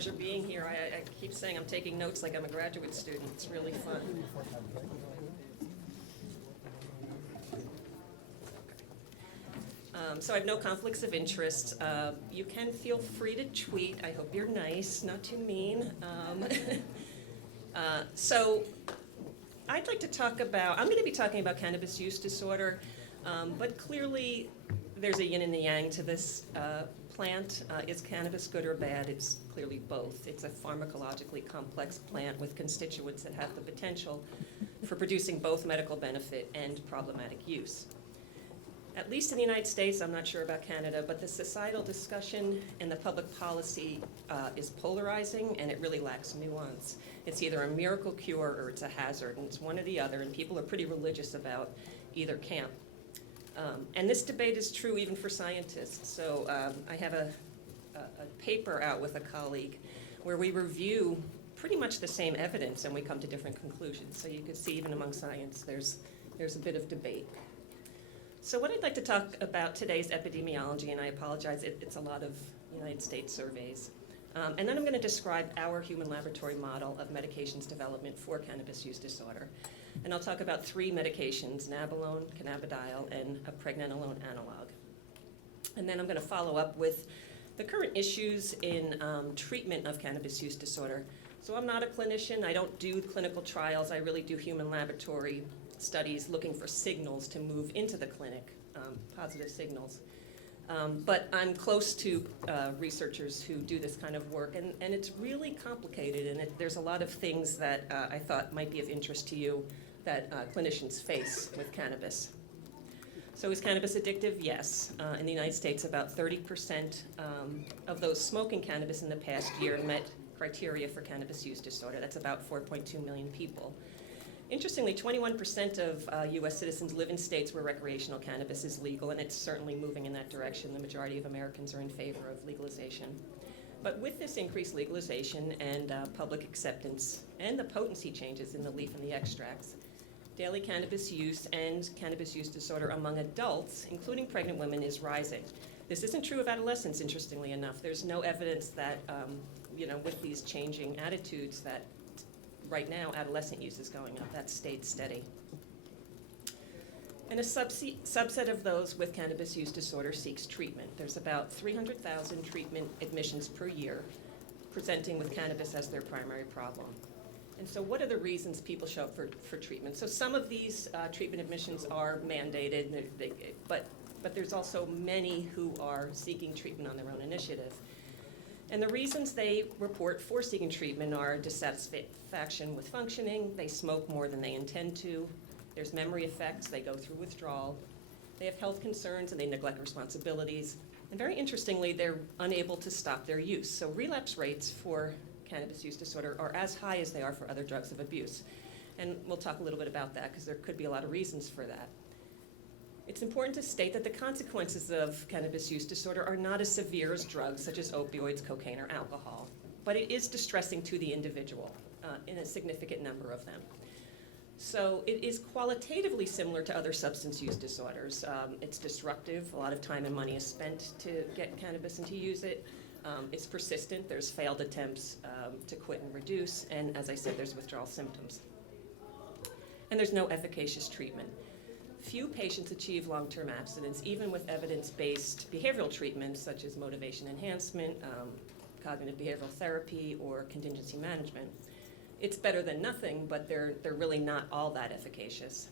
pleasure being here. I keep saying I'm taking notes like I'm a graduate student. It's really fun. So I have no conflicts of interest. You can feel free to tweet. I hope you're nice, not too mean. So I'd like to talk about, I'm going to be talking about cannabis use disorder, but clearly there's a yin and a yang to this plant. Is cannabis good or bad? It's clearly both. It's a pharmacologically complex plant with constituents that have the potential for producing both medical benefit and problematic use. At least in the United States, I'm not sure about Canada, but the societal discussion and the public policy is polarizing, and it really lacks nuance. It's either a miracle cure or it's a hazard, and it's one or the other, and people are pretty religious about either camp. And this debate is true even for scientists. So I have a paper out with a colleague where we review pretty much the same evidence, and we come to different conclusions. So you can see even among science, there's a bit of debate. So what I'd like to talk about today is epidemiology, and I apologize, it's a lot of United States surveys. And then I'm going to describe our human laboratory model of medications development for cannabis use disorder. And I'll talk about 3 medications, nabilone, cannabidiol, and a pregnenolone analog. And then I'm going to follow up with the current issues in treatment of cannabis use disorder. So I'm not a clinician, I don't do clinical trials, I really do human laboratory studies looking for signals to move into the clinic, positive signals. But I'm close to researchers who do this kind of work, and it's really complicated, and there's a lot of things that I thought might be of interest to you that clinicians face with cannabis. So is cannabis addictive? Yes. In the United States, about 30% of those smoking cannabis in the past year met criteria for cannabis use disorder. That's about 4.2 million people. Interestingly, 21% of U.S. citizens live in states where recreational cannabis is legal, and it's certainly moving in that direction. The majority of Americans are in favor of legalization. But with this increased legalization and public acceptance and the potency changes in the leaf and the extracts, daily cannabis use and cannabis use disorder among adults, including pregnant women, is rising. This isn't true of adolescents, interestingly enough. There's no evidence that, with these changing attitudes that right now, adolescent use is going up. That's stayed steady. And a subset of those with cannabis use disorder seeks treatment. There's about 300,000 treatment admissions per year presenting with cannabis as their primary problem. And so what are the reasons people show up for treatment? So some of these treatment admissions are mandated, but there's also many who are seeking treatment on their own initiative. And the reasons they report for seeking treatment are dissatisfaction with functioning, they smoke more than they intend to, there's memory effects, they go through withdrawal, they have health concerns and they neglect responsibilities, and very interestingly, they're unable to stop their use. So relapse rates for cannabis use disorder are as high as they are for other drugs of abuse. And we'll talk a little bit about that because there could be a lot of reasons for that. It's important to state that the consequences of cannabis use disorder are not as severe as drugs such as opioids, cocaine, or alcohol, but it is distressing to the individual in a significant number of them. So it is qualitatively similar to other substance use disorders. It's disruptive. A lot of time and money is spent to get cannabis and to use it. It's persistent. There's failed attempts to quit and reduce, and as I said, there's withdrawal symptoms. And there's no efficacious treatment. Few patients achieve long-term abstinence, even with evidence-based behavioral treatments such as motivation enhancement, cognitive behavioral therapy, or contingency management. It's better than nothing, but they're really not all that efficacious.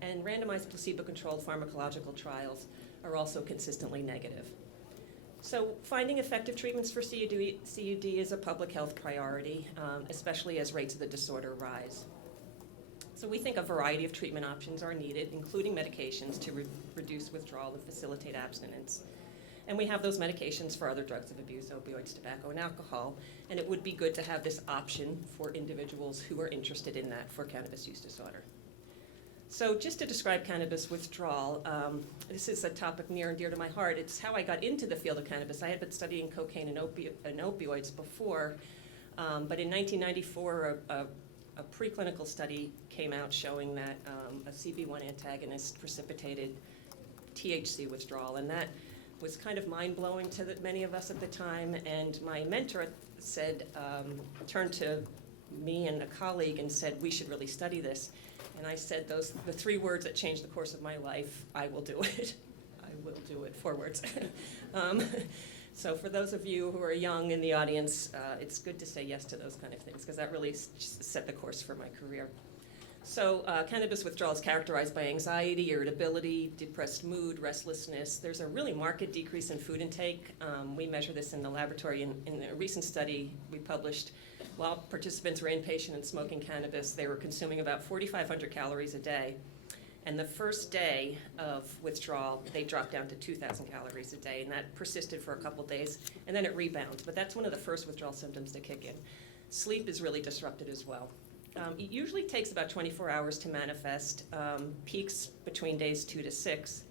And randomized placebo-controlled pharmacological trials are also consistently negative. So finding effective treatments for CUD is a public health priority, especially as rates of the disorder rise. So we think a variety of treatment options are needed, including medications to reduce withdrawal and facilitate abstinence. And we have those medications for other drugs of abuse, opioids, tobacco, and alcohol. And it would be good to have this option for individuals who are interested in that for cannabis use disorder. So just to describe cannabis withdrawal, this is a topic near and dear to my heart. It's how I got into the field of cannabis. I had been studying cocaine and opioids before, but in 1994, a preclinical study came out showing that a CB1 antagonist precipitated THC withdrawal, and was kind of mind-blowing to many of us at the time, and my mentor said, turned to me and a colleague and said, we should really study this. And I said the 3 words that changed the course of my life: I will do it. I will do it, 4 words. So for those of you who are young in the audience, it's good to say yes to those kind of things, because that really set the course for my career. So cannabis withdrawal is characterized by anxiety, irritability, depressed mood, restlessness. There's a really marked decrease in food intake. We measure this in the laboratory. In a recent study we published, while participants were inpatient and smoking cannabis, they were consuming about 4,500 calories a day. And the first day of withdrawal, they dropped down to 2,000 calories a day, and that persisted for a couple days, and then it rebounds. But that's one of the first withdrawal symptoms to kick in. Sleep is really disrupted as well. It usually takes about 24 hours to manifest, peaks between days 2 to 6,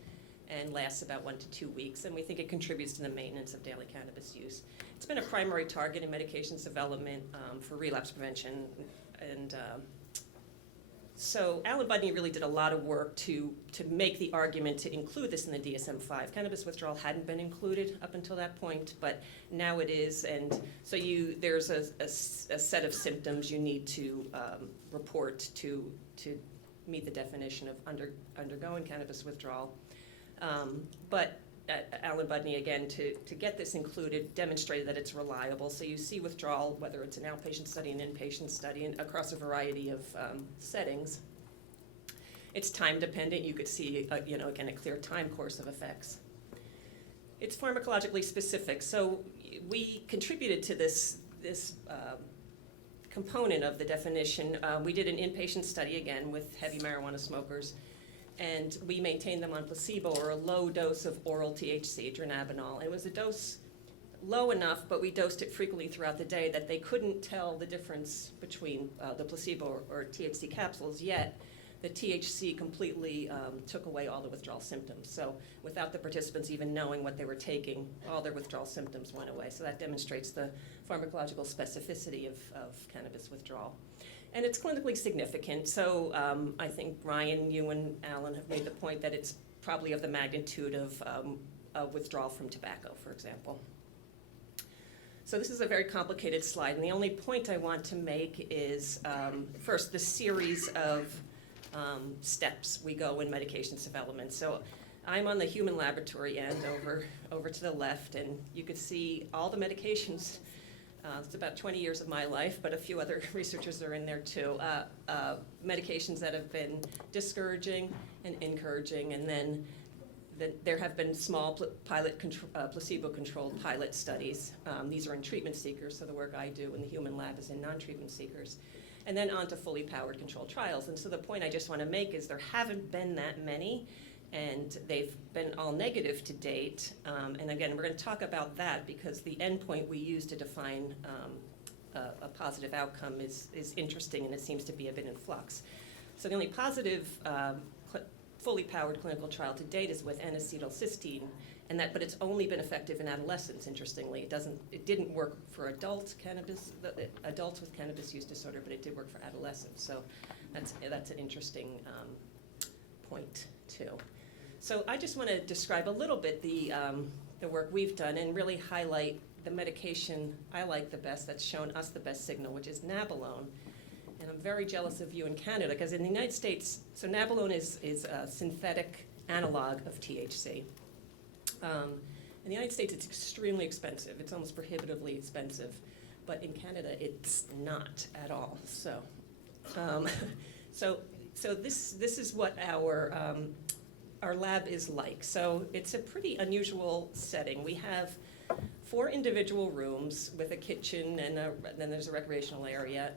and lasts about 1 to 2 weeks, and we think it contributes to the maintenance of daily cannabis use. It's been a primary target in medications development for relapse prevention, and so Alan Budney really did a lot of work to make the argument to include this in the DSM-5. Cannabis withdrawal hadn't been included up until that point, but now it is, and so there's a set of symptoms you need to report to meet the definition of undergoing cannabis withdrawal. But Alan Budney, again, to get this included, demonstrated that it's reliable. So you see withdrawal, whether it's an outpatient study, an inpatient study, and across a variety of settings. It's time dependent. You could see, again, a clear time course of effects. It's pharmacologically specific. So we contributed to this component of the definition. We did an inpatient study, again, with heavy marijuana smokers, and we maintained them on placebo or a low dose of oral THC, dronabinol. It was a dose low enough, but we dosed it frequently throughout the day that they couldn't tell the difference between the placebo or THC capsules, yet the THC completely took away all the withdrawal symptoms. So without the participants even knowing what they were taking, all their withdrawal symptoms went away. So that demonstrates the pharmacological specificity of cannabis withdrawal. And it's clinically significant. So I think Ryan, you and Alan have made the point that it's probably of the magnitude of withdrawal from tobacco, for example. So this is a very complicated slide, and the only point I want to make is, first, the series of steps we go in medications development. So I'm on the human laboratory end over to the left, and you could see all the medications. It's about 20 years of my life, but a few other researchers are in there too. Medications that have been discouraging and encouraging, and then there have been small placebo-controlled pilot studies. These are in treatment seekers, so the work I do in the human lab is in non-treatment seekers. And then on to fully powered controlled trials. And so the point I just want to make is there haven't been that many, and they've been all negative to date. And again, we're going to talk about that because the endpoint we use to define a positive outcome is interesting, and it seems to be a bit in flux. So the only positive fully powered clinical trial to date is with N-acetylcysteine, but it's only been effective in adolescents, interestingly. It didn't work for adults with cannabis use disorder, but it did work for adolescents. So that's an interesting point too. So I just want to describe a little bit the work we've done and really highlight the medication I like the best that's shown us the best signal, which is nabilone. And I'm very jealous of you in Canada, because in the United States, so nabilone is a synthetic analog of THC. In the United States, it's extremely expensive. It's almost prohibitively expensive. But in Canada, it's not at all. So this is what our lab is like. So it's a pretty unusual setting. We have 4 individual rooms with a kitchen, and then there's a recreational area.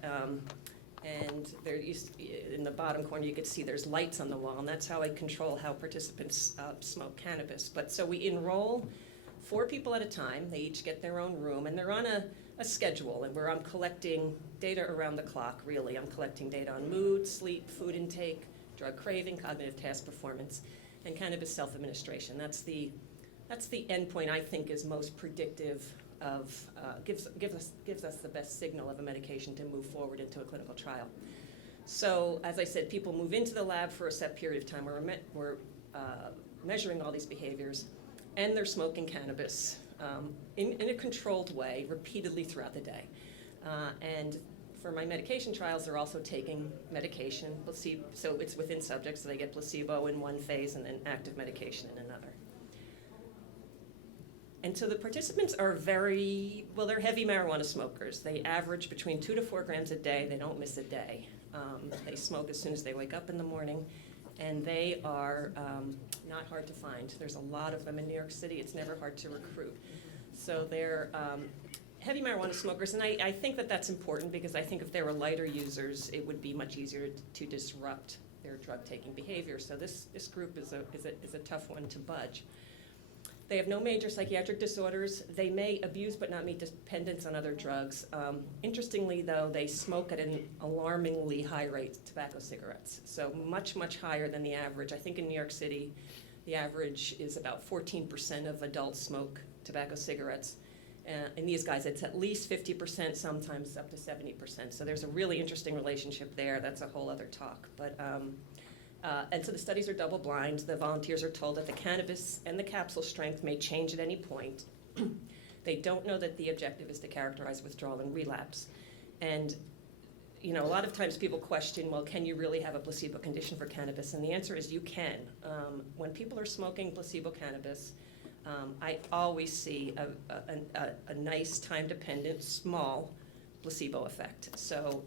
And there in the bottom corner, you can see there's lights on the wall, and that's how I control how participants smoke cannabis. But so we enroll 4 people at a time. They each get their own room, and they're on a schedule, and where I'm collecting data around the clock, really. I'm collecting data on mood, sleep, food intake, drug craving, cognitive task performance, and cannabis self-administration. That's the endpoint I think is most predictive of, gives us the best signal of a medication to move forward into a clinical trial. So as I said, people move into the lab for a set period of time. We're measuring all these behaviors, and they're smoking cannabis in a controlled way repeatedly throughout the day. And for my medication trials, they're also taking medication, placebo, so it's within subjects, so they get placebo in one phase and then active medication in another. And so the participants are they're heavy marijuana smokers. They average between 2 to 4 grams a day. They don't miss a day. They smoke as soon as they wake up in the morning, and they are not hard to find. There's a lot of them in New York City. It's never hard to recruit. So they're heavy marijuana smokers, and I think that that's important because I think if they were lighter users, it would be much easier to disrupt their drug-taking behavior. So this group is a tough one to budge. They have no major psychiatric disorders. They may abuse but not meet dependence on other drugs. Interestingly, though, they smoke at an alarmingly high rate tobacco cigarettes, so much, much higher than the average. I think in New York City, the average is about 14% of adults smoke tobacco cigarettes. In these guys, it's at least 50%, sometimes up to 70%. So there's a really interesting relationship there. That's a whole other talk. But and so the studies are double-blind. The volunteers are told that the cannabis and the capsule strength may change at any point. They don't know that the objective is to characterize withdrawal and relapse. And a lot of times people question, well, can you really have a placebo condition for cannabis? And the answer is you can. When people are smoking placebo cannabis, I always see a nice time-dependent, small placebo effect. So,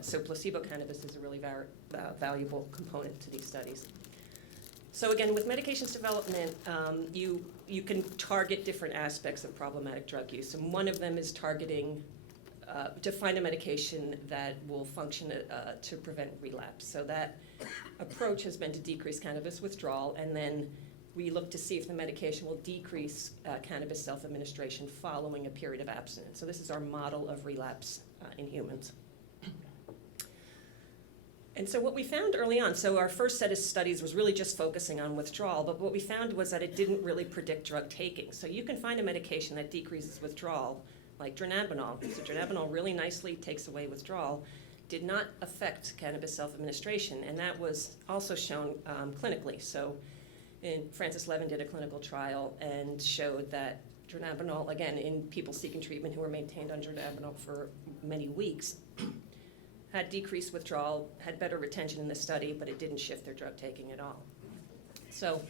so placebo cannabis is a really valuable component to these studies. So again, with medications development, you can target different aspects of problematic drug use, and one of them is targeting to find a medication that will function to prevent relapse. So that approach has been to decrease cannabis withdrawal, and then we look to see if the medication will decrease cannabis self-administration following a period of abstinence. So this is our model of relapse in humans. And so what we found early on, so our first set of studies was really just focusing on withdrawal, but what we found was that it didn't really predict drug taking. So you can find a medication that decreases withdrawal, like dronabinol. So dronabinol really nicely takes away withdrawal, did not affect cannabis self-administration, and that was also shown clinically. So Francis Levin did a clinical trial and showed that dronabinol, again, in people seeking treatment who were maintained on dronabinol for many weeks, had decreased withdrawal, had better retention in the study, but it didn't shift their drug taking at all. So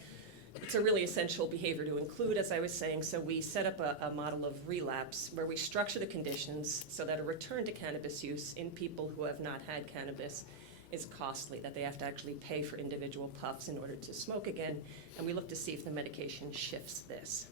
it's a really essential behavior to include, as I was saying. So we set up a model of relapse where we structure the conditions so that a return to cannabis use in people who have not had cannabis is costly, that they have to actually pay for individual puffs in order to smoke again, and we look to see if the medication shifts this.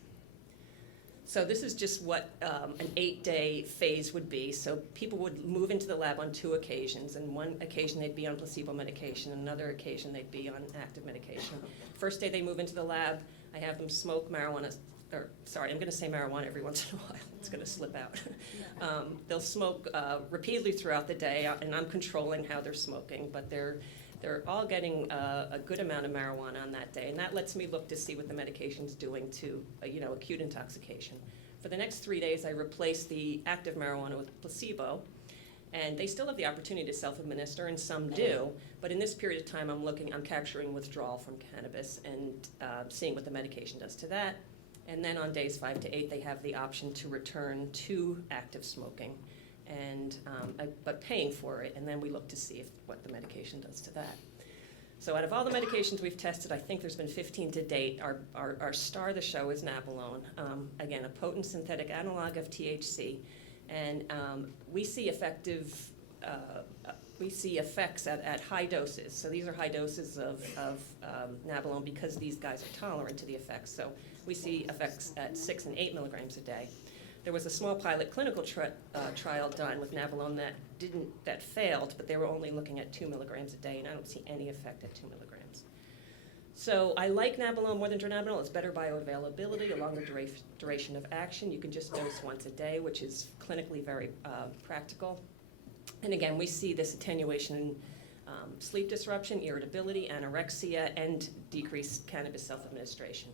So this is just what an 8-day phase would be. So people would move into the lab on 2 occasions, and one occasion they'd be on placebo medication, another occasion they'd be on active medication. First day they move into the lab, I have them smoke marijuana, I'm going to say marijuana every once in a while. It's going to slip out. They'll smoke repeatedly throughout the day, and I'm controlling how they're smoking, but they're all getting a good amount of marijuana on that day, and that lets me look to see what the medication's doing to acute intoxication. For the next 3 days, I replace the active marijuana with placebo, and they still have the opportunity to self-administer, and some do, but in this period of time, I'm capturing withdrawal from cannabis and seeing what the medication does to that. And then on days 5 to 8, they have the option to return to active smoking, but paying for it. And then we look to see what the medication does to that. So out of all the medications we've tested, I think there's been 15 to date. Our star of the show is nabilone. Again, a potent synthetic analog of THC, and we see effects at high doses. So these are high doses of nabilone because these guys are tolerant to the effects. So we see effects at 6 and 8 milligrams a day. There was a small pilot clinical trial done with nabilone that failed, but they were only looking at 2 milligrams a day, and I don't see any effect at 2 milligrams. So I like nabilone more than dronabinol. It's better bioavailability, a longer duration of action. You can just dose once a day, which is clinically very practical. And again, we see this attenuation in sleep disruption, irritability, anorexia, and decreased cannabis self-administration.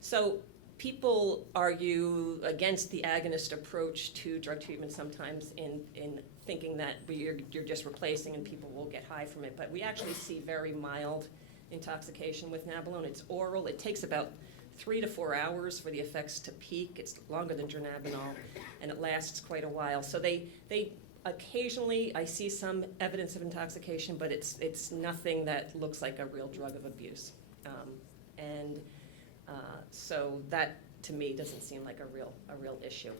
So people argue against the agonist approach to drug treatment sometimes in thinking that you're just replacing and people will get high from it. But we actually see very mild intoxication with nabilone. It's oral. It takes about 3 to 4 hours for the effects to peak. It's longer than dronabinol, and it lasts quite a while. So they occasionally, I see some evidence of intoxication, but it's nothing that looks like a real drug of abuse. So that, to me, doesn't seem like a real issue.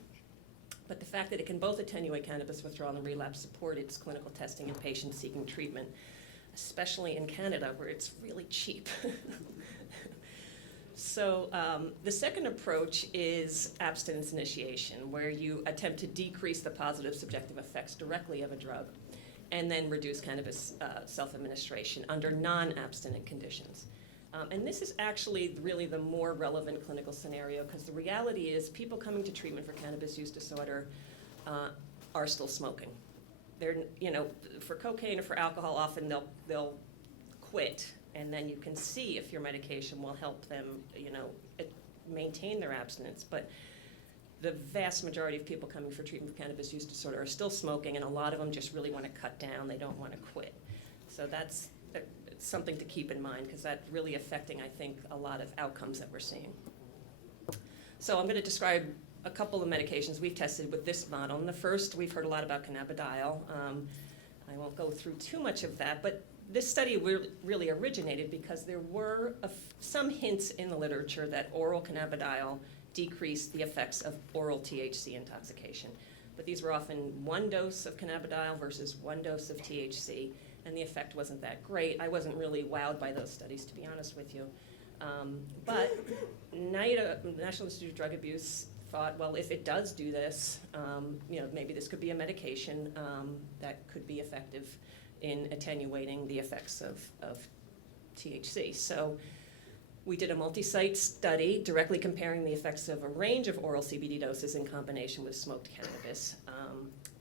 But the fact that it can both attenuate cannabis withdrawal and relapse support its clinical testing in patients seeking treatment, especially in Canada where it's really cheap. So the second approach is abstinence initiation, where you attempt to decrease the positive subjective effects directly of a drug and then reduce cannabis self-administration under non-abstinent conditions. And this is actually really the more relevant clinical scenario, because the reality is people coming to treatment for cannabis use disorder are still smoking. They're, for cocaine or for alcohol, often they'll quit, and then you can see if your medication will help them, maintain their abstinence. But the vast majority of people coming for treatment for cannabis use disorder are still smoking, and a lot of them just really want to cut down. They don't want to quit. So that's something to keep in mind, because that's really affecting, I think, a lot of outcomes that we're seeing. So I'm going to describe a couple of medications we've tested with this model. And the first, we've heard a lot about cannabidiol. I won't go through too much of that, but this study really originated because there were some hints in the literature that oral cannabidiol decreased the effects of oral THC intoxication. But these were often 1 dose of cannabidiol versus 1 dose of THC, and the effect wasn't that great. I wasn't really wowed by those studies, to be honest with you. But NIDA, National Institute of Drug Abuse, thought, well, if it does do this, maybe this could be a medication that could be effective in attenuating the effects of THC. So we did a multi-site study directly comparing the effects of a range of oral CBD doses in combination with smoked cannabis.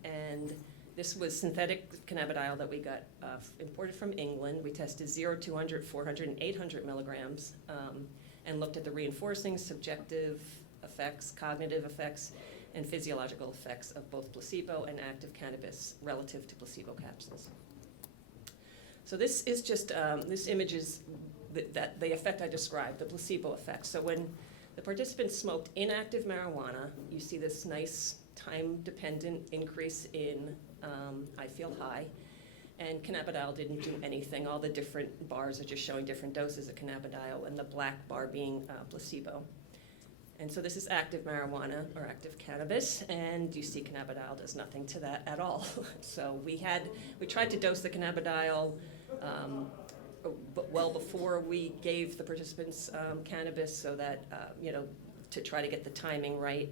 And this was synthetic cannabidiol that we got imported from England. We tested 0, 200, 400, and 800 milligrams and looked at the reinforcing, subjective effects, cognitive effects, and physiological effects of both placebo and active cannabis relative to placebo capsules. So this is just, this image is the effect I described, the placebo effect. So when the participants smoked inactive marijuana, you see this nice time-dependent increase in I feel high, and cannabidiol didn't do anything. All the different bars are just showing different doses of cannabidiol, and the black bar being placebo. And so this is active marijuana or active cannabis, and you see cannabidiol does nothing to that at all. So we tried to dose the cannabidiol well before we gave the participants cannabis, so that to try to get the timing right.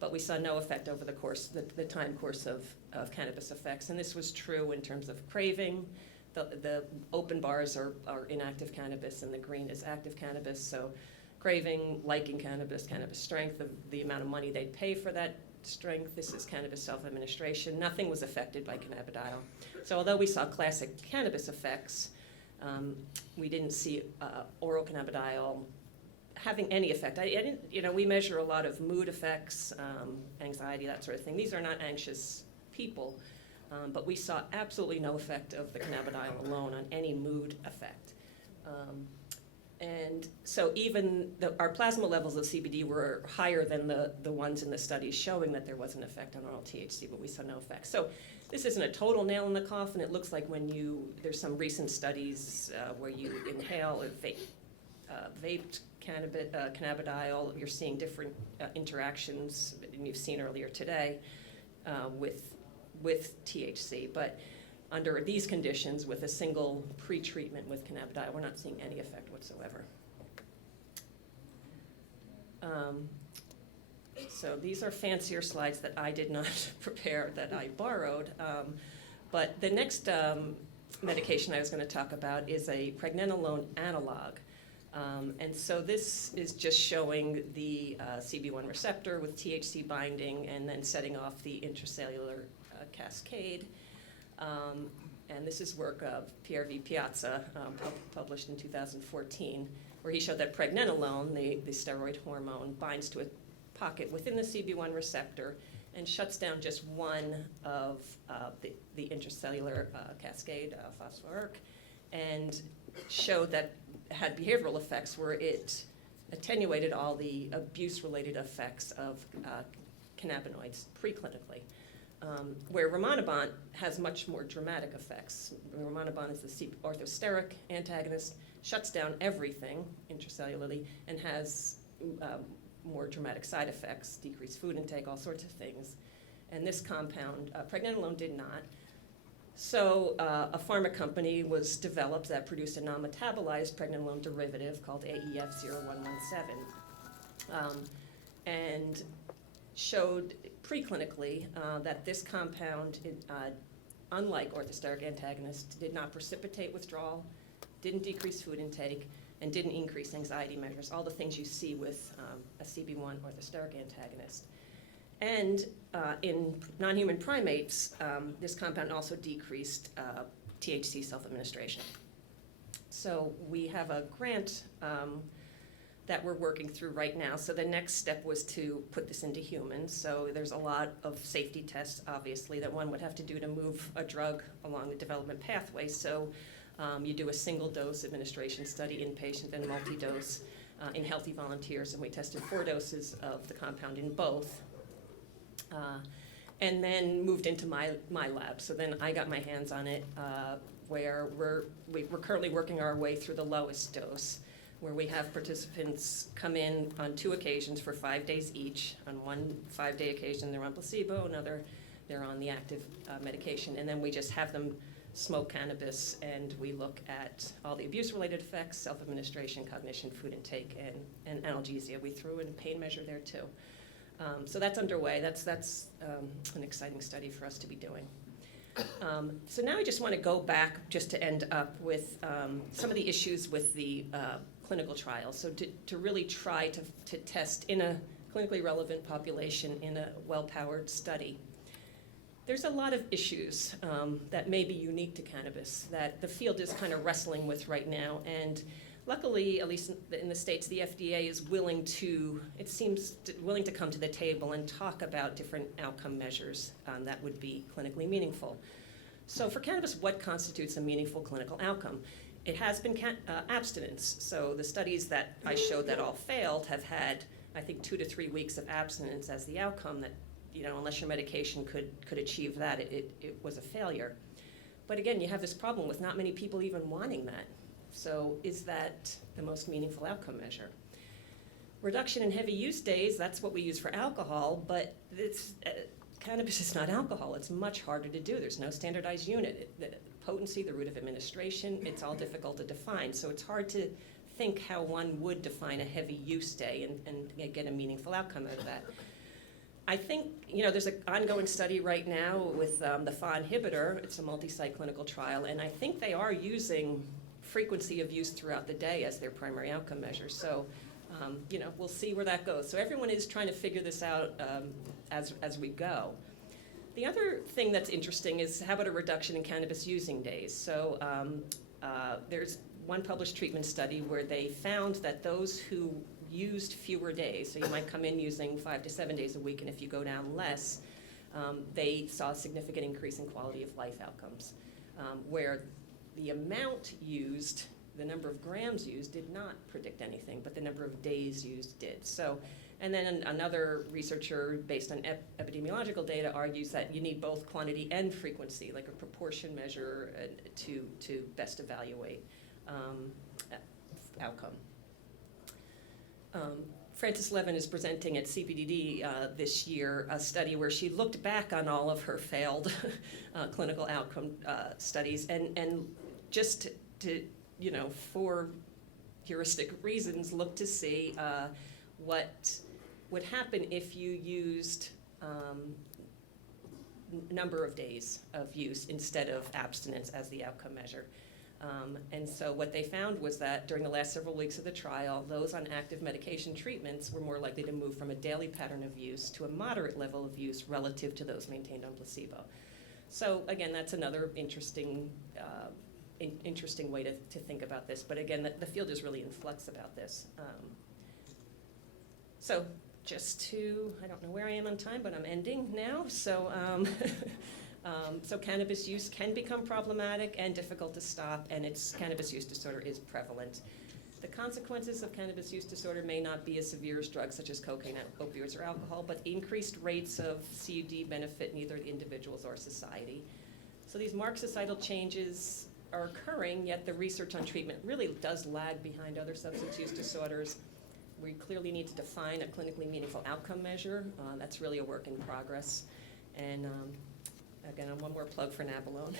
But we saw no effect over the time course of cannabis effects. And this was true in terms of craving. The open bars are inactive cannabis, and the green is active cannabis. So craving, liking cannabis, cannabis strength, the amount of money they'd pay for that strength. This is cannabis self-administration. Nothing was affected by cannabidiol. So although we saw classic cannabis effects, we didn't see oral cannabidiol having any effect. I didn't, we measure a lot of mood effects, anxiety, that sort of thing. These are not anxious people, but we saw absolutely no effect of the cannabidiol alone on any mood effect. And so even our plasma levels of CBD were higher than the ones in the studies showing that there was an effect on oral THC, but we saw no effect. So this isn't a total nail in the coffin. It looks like when there's some recent studies where you inhale or vaped cannabidiol, you're seeing different interactions, and you've seen earlier today with THC. But under these conditions, with a single pre-treatment with cannabidiol, we're not seeing any effect whatsoever. So these are fancier slides that I did not prepare, that I borrowed. But the next medication I was going to talk about is a pregnenolone analog. And so this is just showing the CB1 receptor with THC binding and then setting off the intracellular cascade. And this is work of P.R.V. Piazza, published in 2014, where he showed that pregnenolone, the steroid hormone, binds to a pocket within the CB1 receptor and shuts down just one of the intracellular cascade, phosphoric, and showed that had behavioral effects where it attenuated all the abuse-related effects of cannabinoids preclinically. Where rimonabant has much more dramatic effects. Rimonabant is the orthosteric antagonist, shuts down everything intracellularly, and has more dramatic side effects, decreased food intake, all sorts of things. And this compound, pregnenolone, did not. So a pharma company was developed that produced a non-metabolized pregnenolone derivative called AEF0117, and showed preclinically that this compound, unlike orthosteric antagonists, did not precipitate withdrawal, didn't decrease food intake, and didn't increase anxiety measures, all the things you see with a CB1 orthosteric antagonist. And in non-human primates, this compound also decreased THC self-administration. So we have a grant that we're working through right now. So the next step was to put this into humans. So there's a lot of safety tests, obviously, that one would have to do to move a drug along the development pathway. So you do a single dose administration study, inpatient and multi-dose in healthy volunteers, and we tested 4 doses of the compound in both. And then moved into my lab. So then I got my hands on it, where we're currently working our way through the lowest dose, where we have participants come in on 2 occasions for 5 days each. On one 5-day occasion, they're on placebo, another, they're on the active medication, and then we just have them smoke cannabis, and we look at all the abuse-related effects, self-administration, cognition, food intake, and analgesia. We threw in a pain measure there too. So that's underway. That's an exciting study for us to be doing. So now I just want to go back just to end up with some of the issues with the clinical trials. So to really try to test in a clinically relevant population in a well-powered study. There's a lot of issues that may be unique to cannabis that the field is kind of wrestling with right now. And luckily, at least in the States, the FDA is willing to, it seems, willing to come to the table and talk about different outcome measures that would be clinically meaningful. So for cannabis, what constitutes a meaningful clinical outcome? It has been abstinence. So the studies that I showed that all failed have had, I think, 2 to 3 weeks of abstinence as the outcome that, you know, unless your medication could achieve that, it was a failure. But again, you have this problem with not many people even wanting that. So is that the most meaningful outcome measure? Reduction in heavy use days, that's what we use for alcohol, but cannabis is not alcohol. It's much harder to do. There's no standardized unit. The potency, the route of administration, it's all difficult to define. So it's hard to think how one would define a heavy use day and get a meaningful outcome out of that. I think, you know, there's an ongoing study right now with the FA inhibitor. It's a multi-site clinical trial, and I think they are using frequency of use throughout the day as their primary outcome measure. So, you know, we'll see where that goes. So everyone is trying to figure this out as we go. The other thing that's interesting is how about a reduction in cannabis using days? So there's one published treatment study where they found that those who used fewer days, so you might come in using 5 to 7 days a week, and if you go down less, they saw a significant increase in quality of life outcomes, where the amount used, the number of grams used, did not predict anything, but the number of days used did. So, and then another researcher, based on epidemiological data, argues that you need both quantity and frequency, like a proportion measure, to best evaluate outcome. Frances Levin is presenting at CPDD this year a study where she looked back on all of her failed clinical outcome studies and just to, you know, for heuristic reasons, look to see what would happen if you used number of days of use instead of abstinence as the outcome measure. And so what they found was that during the last several weeks of the trial, those on active medication treatments were more likely to move from a daily pattern of use to a moderate level of use relative to those maintained on placebo. So again, that's another interesting way to think about this. But again, the field is really in flux about this. So just to, I don't know where I am on time, but I'm ending now. So. So cannabis use can become problematic and difficult to stop, and cannabis use disorder is prevalent. The consequences of cannabis use disorder may not be as severe as drugs such as cocaine, opioids, or alcohol, but increased rates of CUD benefit neither individuals or society. So these marked societal changes are occurring, yet the research on treatment really does lag behind other substance use disorders. We clearly need to define a clinically meaningful outcome measure. That's really a work in progress. And again, one more plug for Nabalone.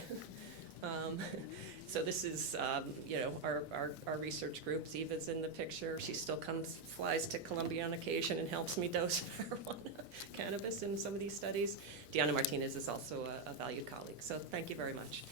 So this is, our research group. Ziva's in the picture. She still flies to Columbia on occasion and helps me dose marijuana, cannabis in some of these studies. Deanna Martinez is also a valued colleague. So thank you very much.